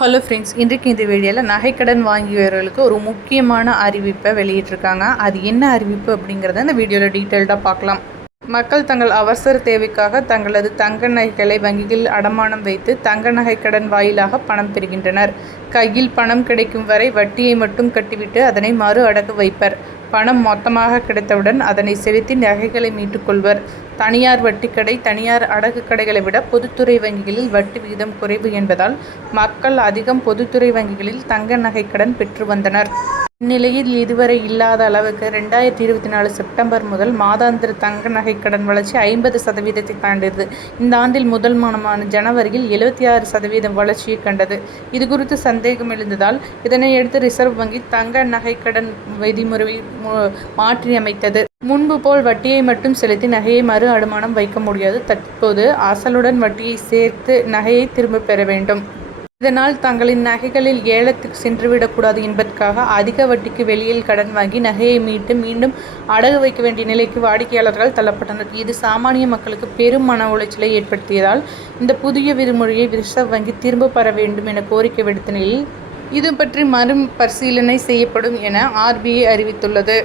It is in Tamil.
ஹலோ ஃப்ரெண்ட்ஸ், இன்றைக்கு இந்த வீடியோவில் நகைக்கடன் வாங்கியவர்களுக்கு ஒரு முக்கியமான அறிவிப்பை வெளியிட்டிருக்காங்க. அது என்ன அறிவிப்பு அப்படிங்கிறத இந்த வீடியோவில் டீட்டெயில்டாக பார்க்கலாம். மக்கள் தங்கள் அவசர தேவைக்காக தங்களது தங்க நகைகளை வங்கிகளில் அடமானம் வைத்து தங்க நகைக்கடன் வாயிலாக பணம் பெறுகின்றனர். கையில் பணம் கிடைக்கும் வரை வட்டியை மட்டும் கட்டிவிட்டு அதனை மறு அடகு வைப்பர். பணம் மொத்தமாக கிடைத்தவுடன் அதனை செலுத்தி நகைகளை மீட்டுக்கொள்வர். தனியார் வட்டிக்கடை, தனியார் அடகு கடைகளை விட பொதுத்துறை வங்கிகளில் வட்டி விகிதம் குறைவு என்பதால் மக்கள் அதிகம் பொதுத்துறை வங்கிகளில் தங்க நகைக்கடன் பெற்று வந்தனர். இந்நிலையில் இதுவரை இல்லாத அளவுக்கு 2024 செப்டம்பர் முதல் மாதாந்திர தங்க நகைக்கடன் வளர்ச்சி 50% தாண்டியது. இந்த ஆண்டில் முதல் மாதமான ஜனவரியில் 76% வளர்ச்சியை கண்டது. இதுகுறித்து சந்தேகம் எழுந்ததால் இதனையடுத்து ரிசர்வ் வங்கி தங்க நகைக்கடன் விதிமுறை மாற்றியமைத்தது. முன்பு போல் வட்டியை மட்டும் செலுத்தி நகையை மறு அடமானம் வைக்க முடியாது. தற்போது அசலுடன் வட்டியை சேர்த்து நகையை திரும்ப பெற வேண்டும். இதனால் தங்களின் நகைகளில் ஏலத்துக்கு சென்றுவிடக்கூடாது என்பதற்காக அதிக வட்டிக்கு வெளியில் கடன் வாங்கி நகையை மீட்டு மீண்டும் அடகு வைக்க வேண்டிய நிலைக்கு வாடிக்கையாளர்கள் தள்ளப்பட்டனர். இது சாமானிய மக்களுக்கு பெரும் மன உளைச்சலை ஏற்படுத்தியதால் இந்த புதிய விதிமுறையை ரிசர்வ் வங்கி திரும்ப பெற வேண்டும் என கோரிக்கை விடுத்த நிலையில் இது பற்றி மறு பரிசீலனை செய்யப்படும் என RBI அறிவித்துள்ளது.